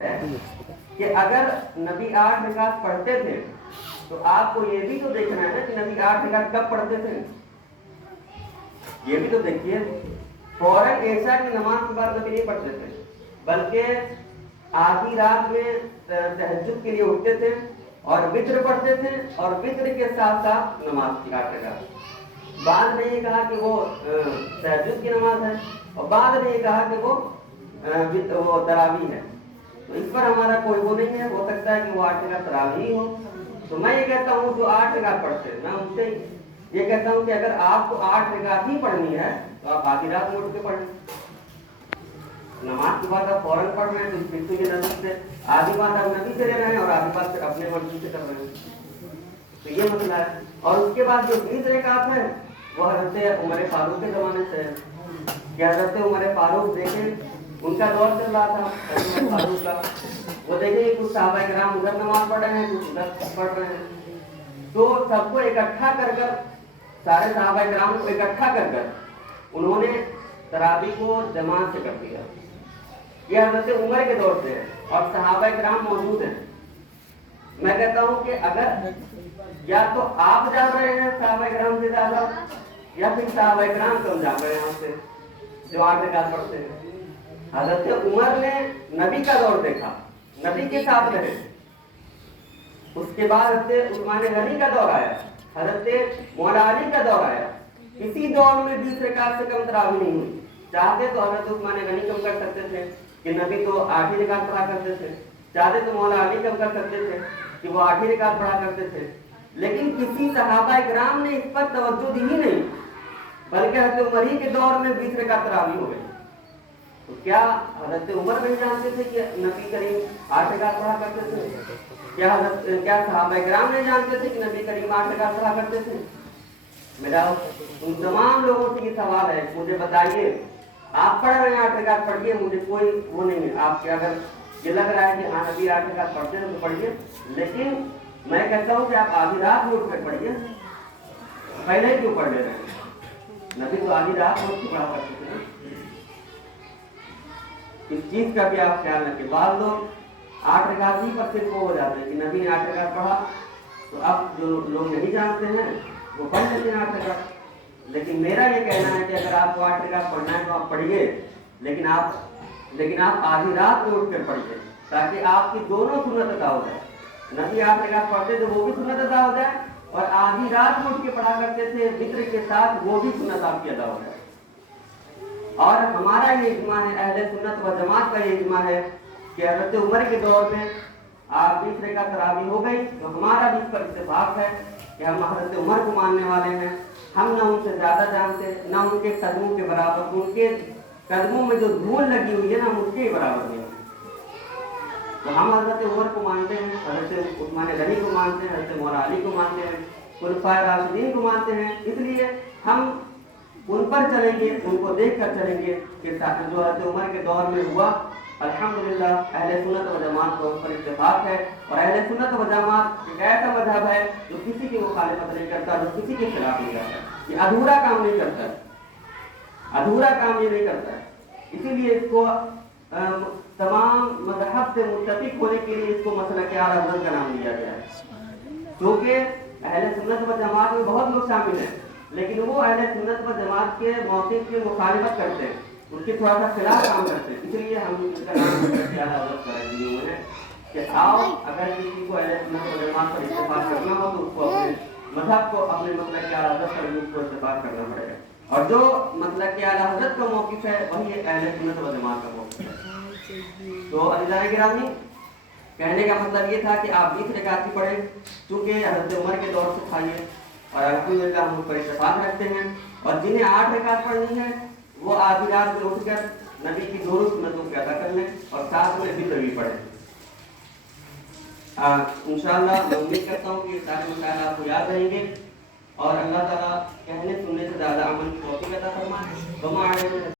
کہ اگر نبی 8 رکعت پڑھتے تھے تو آپ کو یہ بھی تو دیکھنا ہے نا کہ نبی 8 رکعت کب پڑھتے تھے. یہ بھی تو دیکھیے, فوراً عشاء کی نماز کے بعد نبی نہیں پڑھتے تھے, بلکہ آدھی رات میں تہجد کے لیے اٹھتے تھے اور وتر پڑھتے تھے, اور وتر کے ساتھ ساتھ نماز کی 8 رکعت. بعد میں یہ کہا کہ وہ تہجد کی نماز ہے, اور بعد میں یہ کہا کہ وہ تراویح ہے. تو اس پر ہمارا کوئی وہ نہیں ہے, ہو سکتا ہے کہ وہ 8 رکعت تراویح ہو. تو میں یہ کہتا ہوں جو 8 رکعت پڑھتے ہیں, میں ان سے یہ کہتا ہوں کہ اگر آپ کو 8 رکعت ہی پڑھنی ہے تو آپ آدھی رات میں اٹھ کے پڑھیں. نماز کے بعد آپ فوراً پڑھ رہے ہیں تو اس کی نظر سے آدھی بات آپ نبی سے لے رہے ہیں اور آدھی بات پھر اپنے مرضی سے کر رہے ہیں. تو یہ مسئلہ ہے. اور اس کے بعد جو 20 رکعت ہے وہ حضرت عمر فاروق کے زمانے سے ہے کہ حضرت عمر فاروق دیکھیں, ان کا دور چل رہا تھا حضرت فاروق کا. وہ دیکھیں کہ کچھ صحابہ کرام ادھر نماز پڑھ رہے ہیں, کچھ ادھر پڑھ رہے ہیں, تو سب کو اکٹھا کر کر, سارے صحابہ کرام کو اکٹھا کر کر انہوں نے تراویح کو جماعت سے کر دیا. یہ حضرت عمر کے دور سے ہے اور صحابہ کرام موجود ہیں. میں کہتا ہوں کہ اگر یا تو آپ جان رہے ہیں صحابہ کرام سے زیادہ, یا پھر صحابہ کرام کم جان رہے ہیں ہم سے جو 8 رکعت پڑھتے ہیں. حضرت عمر نے نبی کا دور دیکھا, نبی کے ساتھ رہے. اس کے بعد حضرت عثمان غنی کا دور آیا, حضرت مولا علی کا دور آیا. کسی دور میں 20 رکعت سے کم تراویح نہیں ہوئی. چاہتے تو حضرت عثمان غنی کم کر سکتے تھے کہ نبی تو 8 ہی رکعت پڑھا کرتے تھے, چاہتے تو مولا علی کم کر سکتے تھے کہ وہ 8 ہی رکعت پڑھا کرتے تھے. لیکن کسی صحابہ کرام نے اس پر توجہ دی ہی نہیں, بلکہ حضرت عمر ہی کے دور میں 20 رکعت تراویح ہو گئی. تو کیا حضرت عمر نہیں جانتے تھے کہ نبی کریم 8 رکعت پڑھا کرتے تھے؟ کیا صحابہ کرام نہیں جانتے تھے کہ نبی کریم 8 رکعت پڑھا کرتے تھے؟ میرا ان تمام لوگوں سے یہ سوال ہے, مجھے بتائیے, آپ پڑھ رہے ہیں 8 رکعت پڑھیے, مجھے کوئی وہ نہیں ہے. آپ کے اگر یہ لگ رہا ہے کہ ہاں نبی 8 رکعت پڑھتے ہیں تو پڑھیے, لیکن میں کہتا ہوں کہ آپ آدھی رات میں اٹھ کر پڑھیے. پہلے کیوں پڑھ لے رہے ہیں؟ نبی تو آدھی رات میں اٹھ کے پڑھا کرتے تھے. اس چیز کا بھی آپ خیال رکھیں. بعض لوگ 8 رکعت ہی پر صرف وہ ہو جاتے ہیں کہ نبی نے 8 رکعت پڑھا, تو اب جو لوگ نہیں جانتے ہیں وہ پڑھ لیتے ہیں 8 رکعت. لیکن میرا یہ کہنا ہے کہ اگر آپ کو 8 رکعت پڑھنا ہے تو آپ پڑھیے, لیکن آپ آدھی رات میں اٹھ کر پڑھیے, تاکہ آپ کی دونوں سنت ادا ہو جائے. نبی 8 رکعت پڑھتے تھے وہ بھی سنت ادا ہو جائے, اور آدھی رات میں اٹھ کے پڑھا کرتے تھے وتر کے ساتھ, وہ بھی سنت آپ کی ادا ہو جائے. اور ہمارا یہ اجماع ہے, اہل سنت و جماعت کا یہ اجماع ہے کہ حضرت عمر کے دور میں آپ 20 رکعت تراویح ہو گئی. تو ہمارا بھی اس پر اتفاق ہے کہ ہم حضرت عمر کو ماننے والے ہیں. ہم نہ ان سے زیادہ جانتے, نہ ان کے قدموں کے برابر, ان کے قدموں میں جو دھول لگی ہوئی ہے نا ہم اس کے برابر نہیں. تو ہم حضرت عمر کو مانتے ہیں, حضرت عثمان غنی کو مانتے ہیں, حضرت مولا علی کو مانتے ہیں, خلفائے راشدین کو مانتے ہیں. اس لیے ہم ان پر چلیں گے, ان کو دیکھ کر چلیں گے کہ جو حضرت عمر کے دور میں ہوا. الحمدللہ اہل سنت و جماعت کو اس پر اتفاق ہے, اور اہل سنت و جماعت ایک ایسا مذہب ہے جو کسی کی مخالفت نہیں کرتا, جو کسی کے خلاف نہیں کرتا. یہ ادھورا کام نہیں کرتا ہے, ادھورا کام یہ نہیں کرتا ہے. اسی لیے اس کو تمام مذہب سے متفق ہونے کے لیے اس کو مسلک اعلی حضرت کا نام دیا گیا ہے. کیونکہ اہل سنت و جماعت میں بہت لوگ شامل ہیں, لیکن وہ اہل سنت و جماعت کے موقف کی مخالفت کرتے ہیں, اس کے تھوڑا سا خلاف کام کرتے ہیں. اس لیے ہم اس کا نام مسلک اعلی حضرت کر دیے ہوئے ہیں کہ آؤ, اگر کسی کو اہل سنت و جماعت پر اتفاق کرنا ہو تو اس کو اپنے مذہب کو, اپنے مسلک اعلی حضرت پر اس کو اتفاق کرنا پڑے گا. اور جو مسلک اعلی حضرت کا موقف ہے وہی اہل سنت و جماعت کا موقف ہے. تو عزیزان گرامی, کہنے کا مطلب یہ تھا کہ آپ 20 رکعت ہی پڑھیں, چونکہ حضرت عمر کے دور سے کھائیے, اور الحمدللہ ہم پر اتفاق رکھتے ہیں. اور جنہیں 8 رکعت پڑھنی ہے وہ آدھی رات میں اٹھ کر نبی کی دونوں سنتوں کو ادا کر لیں, اور ساتھ میں وتر بھی پڑھیں. انشاءاللہ میں امید کرتا ہوں کہ یہ سارے مسائل آپ کو یاد رہیں گے, اور اللہ تعالیٰ کہنے سننے سے زیادہ عمل کی توفیق عطا فرمائے.